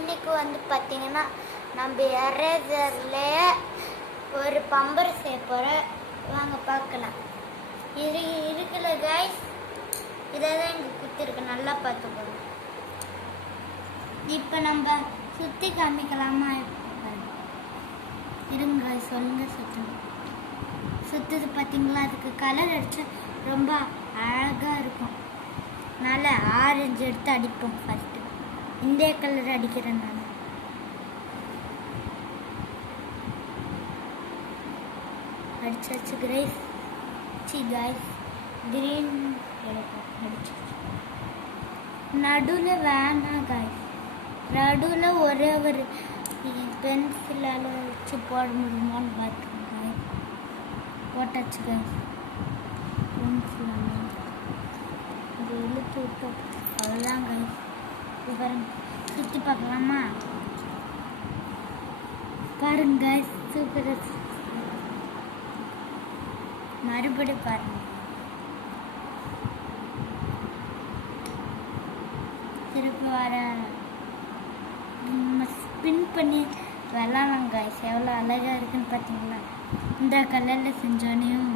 இன்னைக்கு வந்து பார்த்தீங்கன்னா நம்ம எரேசர்லேயே ஒரு பம்பர் செய்ய போகிறோம். வாங்க பார்க்கலாம். இது இருக்குல்ல கைஸ், இதை தான் இங்கே குத்திருக்கு, நல்லா பார்த்துக்கோங்க. இப்போ நம்ம சுற்றி காமிக்கலாமா? இருங்க சொல்லுங்க. சுற்றுது பார்த்தீங்களா? அதுக்கு கலர் அடித்தா ரொம்ப அழகாக இருக்கும். நல்லா ஆரஞ்சு எடுத்து அடிப்போம். ஃபஸ்ட்டு இந்த கலர் அடிக்கிறேன் நான். அடிச்சாச்சு கைஸ். கிரீன் அடிச்சாச்சு. நடுவில் வேணாம் கைஸ், நடுவில் ஒரே ஒரு பென்சிலால் வச்சு போட முடியுமான்னு பார்த்துக்கோங்க. போட்டாச்சு கைஸ். பென்சிலால் இது இழுத்து விட்டோம், அவ்வளோதான் கைஸ். பாருங்க, சுற்றி பார்க்கலாமா? பாருங்க கைஸ், சூப்பர். மறுபடி பாருங்க. திருப்பி வர ஸ்பின் பண்ணி விளாட்லாம் கைஸ். எவ்வளோ அழகாக இருக்குன்னு பார்த்தீங்களா? இந்த கலரில் செஞ்சோனையும்